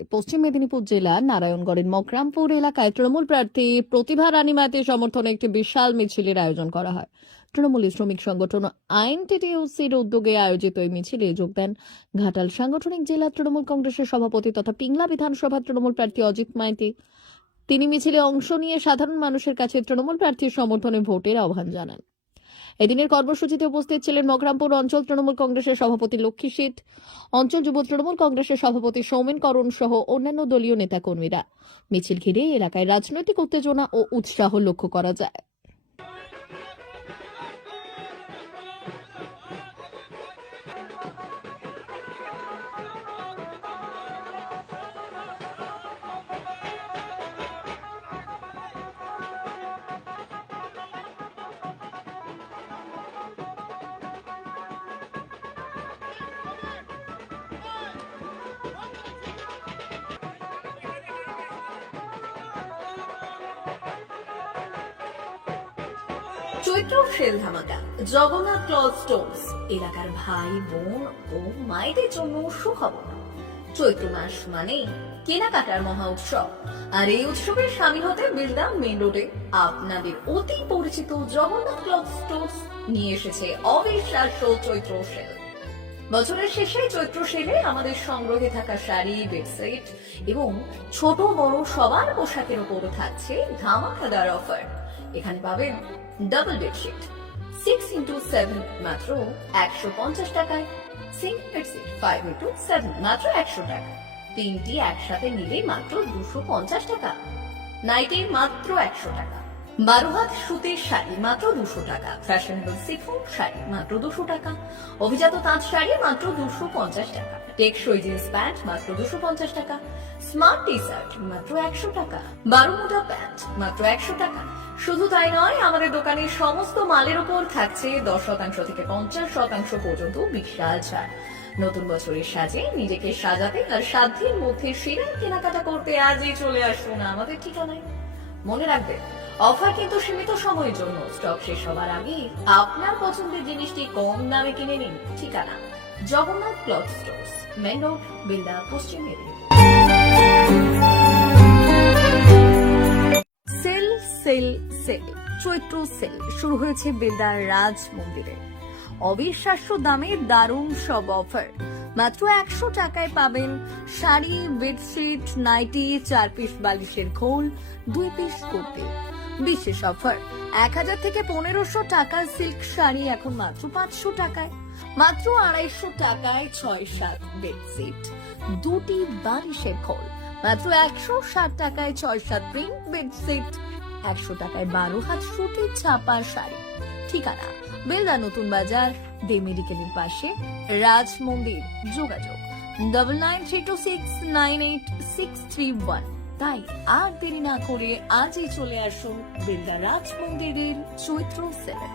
পশ্চিম মেদিনীপুর জেলার নারায়ণগড়ের মকরামপুর এলাকায় তৃণমূল প্রার্থী প্রতিভা রানী মাইতির সমর্থনে একটি বিশাল মিছিলের আয়োজন করা হয়। তৃণমূলের শ্রমিক সংগঠন আইএনটিটিইউসির উদ্যোগে আয়োজিত এই মিছিলে যোগ দেন ঘাটাল সাংগঠনিক জেলা তৃণমূল কংগ্রেসের সভাপতি তথা পিংলা বিধানসভা তৃণমূল প্রার্থী অজিত মাইতি। তিনি মিছিলে অংশ নিয়ে সাধারণ মানুষের কাছে তৃণমূল প্রার্থীর সমর্থনে ভোটের আহ্বান জানান। এদিনের কর্মসূচিতে উপস্থিত ছিলেন মকরামপুর অঞ্চল তৃণমূল কংগ্রেসের সভাপতি লক্ষ্মী শীত, অঞ্চল যুব তৃণমূল কংগ্রেসের সভাপতি সৌমেন করণ সহ অন্যান্য দলীয় নেতাকর্মীরা। মিছিল ঘিরে এলাকায় রাজনৈতিক উত্তেজনা ও উৎসাহ লক্ষ্য করা যায়। চৈত্র সেল ধামাকা জগন্নাথ ক্লথ স্টোর্স এলাকার ভাই বোন ও মায়েদের জন্য সুখবর। চৈত্র মাস মানে কেনাকাটার মহা উৎসব, আর এই উৎসবে সামিল হতে বিলদা মেন রোডে আপনাদের অতি পরিচিত জগন্নাথ ক্লথ স্টোর্স নিয়ে এসেছে অবিশ্বাস্য চৈত্র সেল। বছরের শেষে চৈত্র সেলে আমাদের সংগ্রহে থাকা শাড়ি, বেডশিট এবং ছোট বড় সবার পোশাকের উপর থাকছে ধামাকাদার অফার। এখানে পাবেন ডাবল বেডশিট 6x7 মাত্র 150 টাকায়, সিঙ্গেল বেডশিট 5x7 মাত্র 100 টাকা, তিনটি একসাথে নিলে মাত্র 250 টাকা, নাইটি মাত্র 100 টাকা, 12 হাত সুতির শাড়ি মাত্র 200 টাকা, ফ্যাশনেবল সিফন শাড়ি মাত্র 200 টাকা, অভিজাত তাঁত শাড়ি মাত্র 250 টাকা, টেকসই জিন্স প্যান্ট মাত্র 250 টাকা, স্মার্ট টি শার্ট মাত্র 100 টাকা, 12 মোটা প্যান্ট মাত্র 100 টাকা। শুধু তাই নয়, আমাদের দোকানের সমস্ত মালের উপর থাকছে 10% থেকে 50% পর্যন্ত বিশাল ছাড়। নতুন বছরের সাজে নিজেকে সাজাতে আর সাধ্যের মধ্যে সেরা কেনাকাটা করতে আজই চলে আসুন আমাদের ঠিকানায়। মনে রাখবেন, অফার কিন্তু সীমিত সময়ের জন্য। স্টক শেষ হবার আগে আপনার পছন্দের জিনিসটি কম দামে কিনে নিন। ঠিকানা Jagannath cloth stores, main road, Belda, Paschim Medinipur. Sale sale sale Chaitra sale শুরু হয়েছে বেলদার রাজ মন্দিরে। অবিশ্বাস্য দামে দারুণ সব অফার। মাত্র 100 টাকায় পাবেন শাড়ি, বেডশিট, নাইটি, 4 পিস বালিশের খোল, 2 পিস কুর্তি। বিশেষ অফার 1000 থেকে 1500 টাকার সিল্ক শাড়ি এখন মাত্র 500 টাকায়। মাত্র 250 টাকায় 6-7 বেডশিট, 2টি বালিশের খোল। মাত্র 160 টাকায় 6-7 প্রিন্ট বেডশিট, 100 টাকায় 12 হাত সুতির ছাপা শাড়ি। ঠিকানা বেলদা নতুন বাজার, দে মেডিকেলের পাশে, রাজ মন্দির। যোগাযোগ 9932698631। তাই আর দেরি না করে আজই চলে আসুন বেলদা রাজ মন্দিরের চৈত্র সেলে।